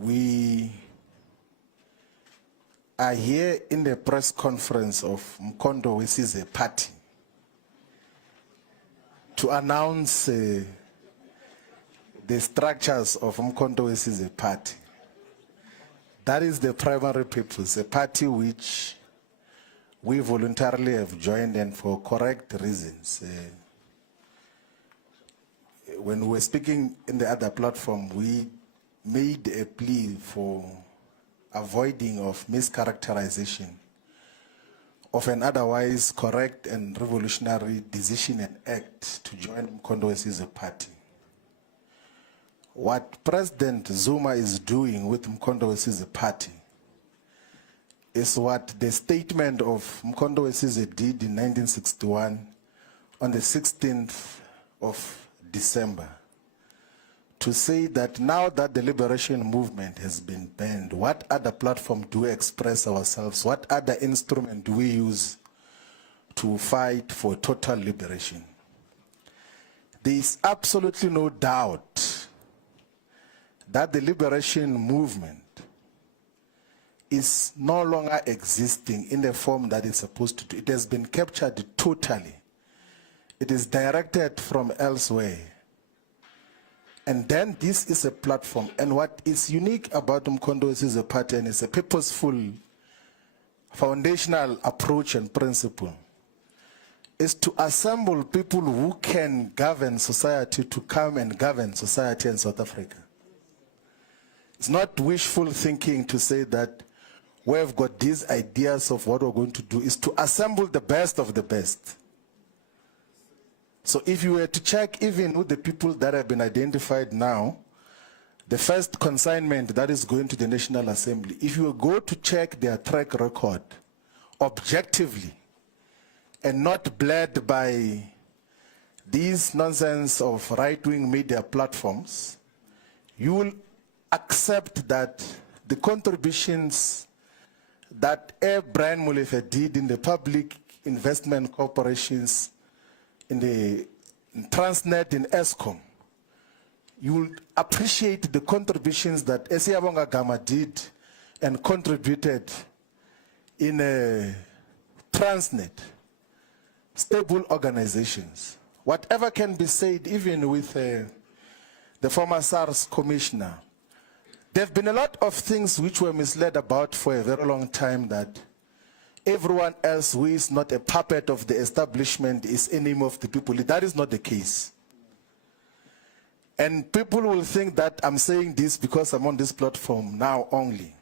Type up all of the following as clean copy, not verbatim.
We are here in the press conference of Mkondo Wesize Party to announce the structures of Mkondo Wesize Party. That is the primary purpose, a party which we voluntarily have joined and for correct reasons. When we were speaking in the other platform, we made a plea for avoiding of mischaracterization of an otherwise correct and revolutionary decision and act to join Mkondo Wesize Party. What President Zuma is doing with Mkondo Wesize Party is what the statement of Mkondo Wesize did in 1961 on the 16th of December, to say that now that the liberation movement has been banned, what other platform do we express ourselves? What other instrument do we use to fight for total liberation? There is absolutely no doubt that the liberation movement is no longer existing in the form that it's supposed to do. It has been captured totally. It is directed from elsewhere. And then this is a platform. And what is unique about Mkondo Wesize Party, and it's a purposeful, foundational approach and principle, is to assemble people who can govern society to come and govern society in South Africa. It's not wishful thinking to say that we've got these ideas of what we're going to do. Is to assemble the best of the best. So if you were to check even with the people that have been identified now, the first consignment that is going to the National Assembly, if you go to check their track record objectively and not bled by these nonsense of right-wing media platforms, you will accept that the contributions that Brian Molefe did in the public investment corporations, in the Transnet, in ESCOM, you will appreciate the contributions that Esiyabonga Gama did and contributed in Transnet, stable organizations. Whatever can be said, even with the former SARS commissioner, there have been a lot of things which were misled about for a very long time, that everyone else who is not a puppet of the establishment is enemy of the people. That is not the case. And people will think that I'm saying this because I'm on this platform now only.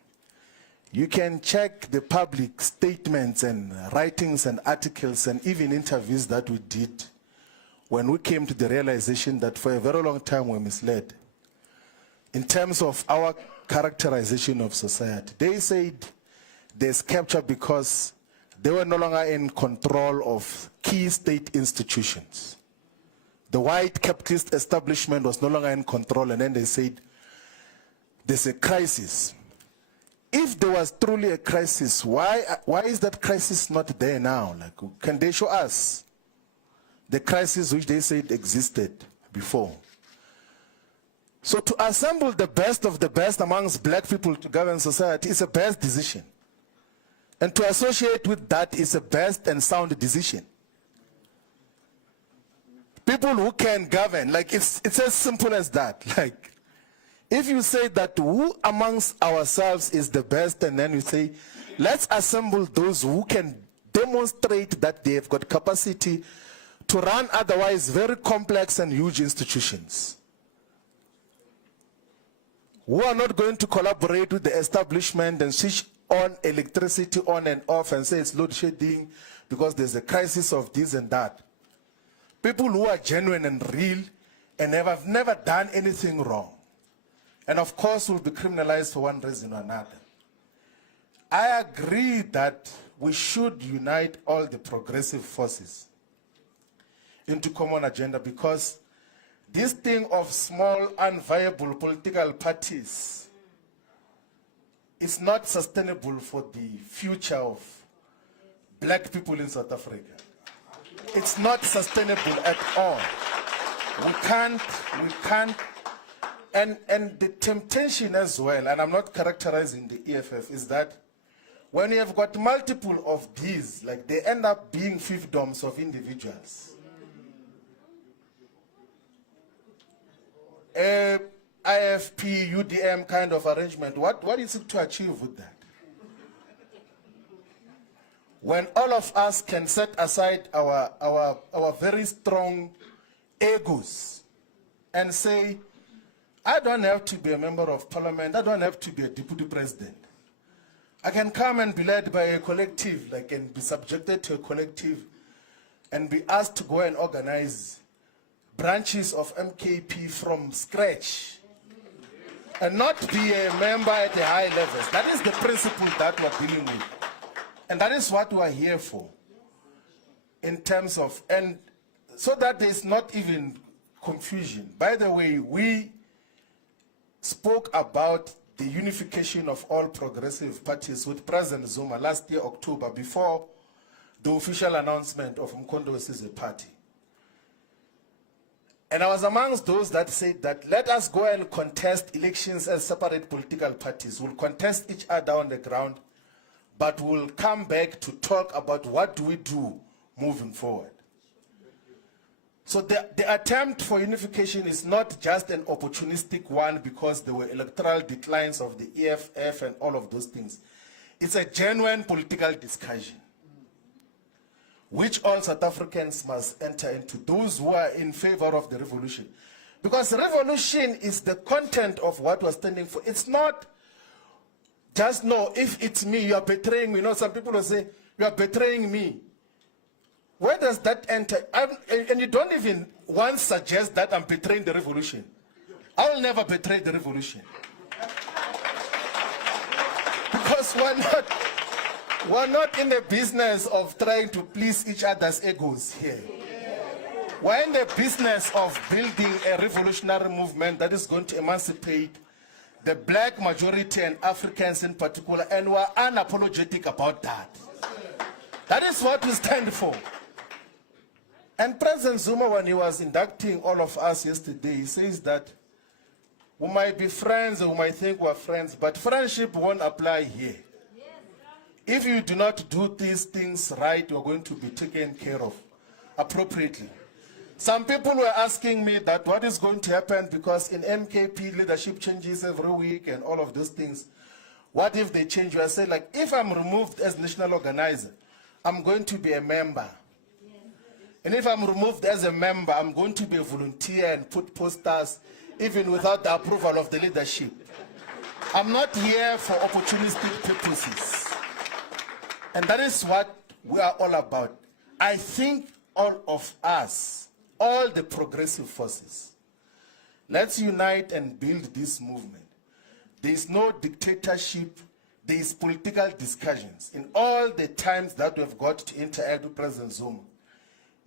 You can check the public statements and writings and articles and even interviews that we did when we came to the realization that for a very long time we're misled in terms of our characterization of society. They said there's capture because they were no longer in control of key state institutions. The white capitalist establishment was no longer in control, and then they said there's a crisis. If there was truly a crisis, why is that crisis not there now? Like, can they show us the crisis which they said existed before? So to assemble the best of the best amongst black people to govern society is a best decision. And to associate with that is a best and sound decision. People who can govern, like it's as simple as that. Like, if you say that who amongst ourselves is the best, and then you say, let's assemble those who can demonstrate that they have got capacity to run otherwise very complex and huge institutions, who are not going to collaborate with the establishment and switch on electricity on and off and say it's load shedding because there's a crisis of this and that. People who are genuine and real and have never done anything wrong, and of course will be criminalized for one reason or another. I agree that we should unite all the progressive forces into common agenda, because this thing of small unviable political parties is not sustainable for the future of black people in South Africa. It's not sustainable at all. We can't And the temptation as well, and I'm not characterizing the EFF, is that when you have got multiple of these, like they end up being fiefdoms of individuals. A IFP, UDM kind of arrangement, what is it to achieve with that? When all of us can set aside our very strong egos and say, I don't have to be a member of parliament, I don't have to be a deputy president. I can come and be led by a collective, like, and be subjected to a collective and be asked to go and organize branches of MKP from scratch and not be a member at the high levels. That is the principle that we're dealing with. And that is what we're here for, in terms of, and so that there's not even confusion. By the way, we spoke about the unification of all progressive parties with President Zuma last year, October, before the official announcement of Mkondo as a party. And I was amongst those that said that let us go and contest elections as separate political parties. We'll contest each other on the ground, but we'll come back to talk about what do we do moving forward. So the attempt for unification is not just an opportunistic one because there were electoral declines of the EFF and all of those things. It's a genuine political discussion, which all South Africans must enter into, those who are in favor of the revolution. Because revolution is the content of what we're standing for. It's not just, no, if it's me, you are betraying me. You know, some people will say, you are betraying me. Where does that enter? And you don't even once suggest that I'm betraying the revolution. I will never betray the revolution. Because we're not in the business of trying to please each other's egos here. We're in the business of building a revolutionary movement that is going to emancipate the black majority and Africans in particular, and we're unapologetic about that. That is what we stand for. And President Zuma, when he was inducting all of us yesterday, he says that we might be friends or we might think we're friends, but friendship won't apply here. If you do not do these things right, you're going to be taken care of appropriately. Some people were asking me that what is going to happen because in MKP leadership changes every week and all of those things. What if they change? I say, like, if I'm removed as national organizer, I'm going to be a member. And if I'm removed as a member, I'm going to be a volunteer and put posters even without the approval of the leadership. I'm not here for opportunistic purposes. And that is what we are all about. I think all of us, all the progressive forces, let's unite and build this movement. There is no dictatorship, there is political discussions. In all the times that we've got to interact with President Zuma,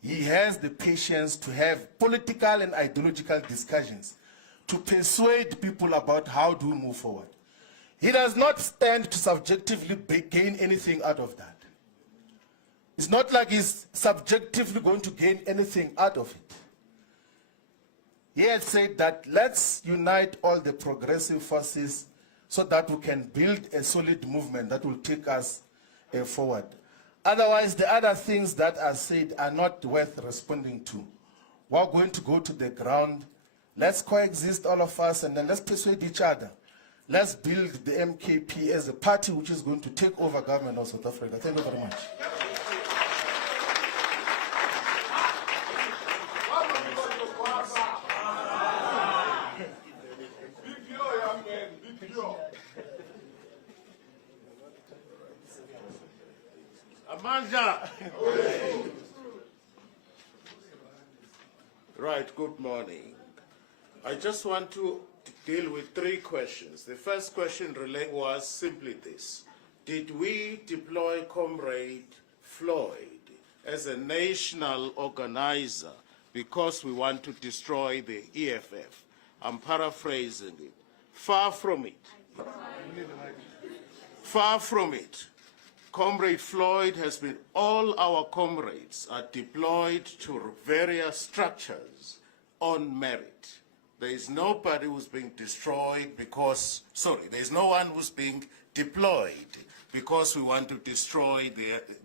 he has the patience to have political and ideological discussions to persuade people about how to move forward. He does not stand to subjectively gain anything out of that. It's not like he's subjectively going to gain anything out of it. He had said that let's unite all the progressive forces so that we can build a solid movement that will take us forward. Otherwise, the other things that are said are not worth responding to. We're going to go to the ground. Let's coexist, all of us, and then let's persuade each other. Let's build the MKP as a party which is going to take over government of South Africa. Thank you very much. Amanda. Right, good morning. I just want to deal with three questions. The first question was simply this. Did we deploy Comrade Floyd as a national organizer because we want to destroy the EFF? I'm paraphrasing it. Far from it. Far from it. Comrade Floyd has been, all our comrades are deployed to various structures on merit. there is nobody who's being destroyed because, sorry, there is no one who's being deployed because we want to destroy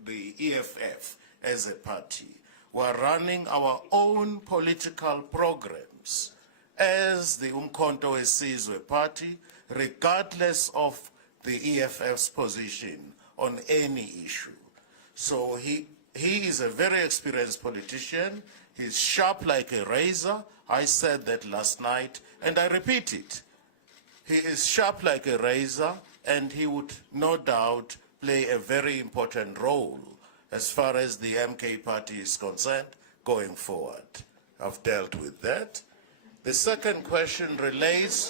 the EFF as a party. We're running our own political programs as the Umkhonto weSizwe party, regardless of the EFF's position on any issue. So he is a very experienced politician. He's sharp like a razor. I said that last night, and I repeat it. He is sharp like a razor, and he would no doubt play a very important role as far as the MK party is concerned going forward. I've dealt with that. The second question relates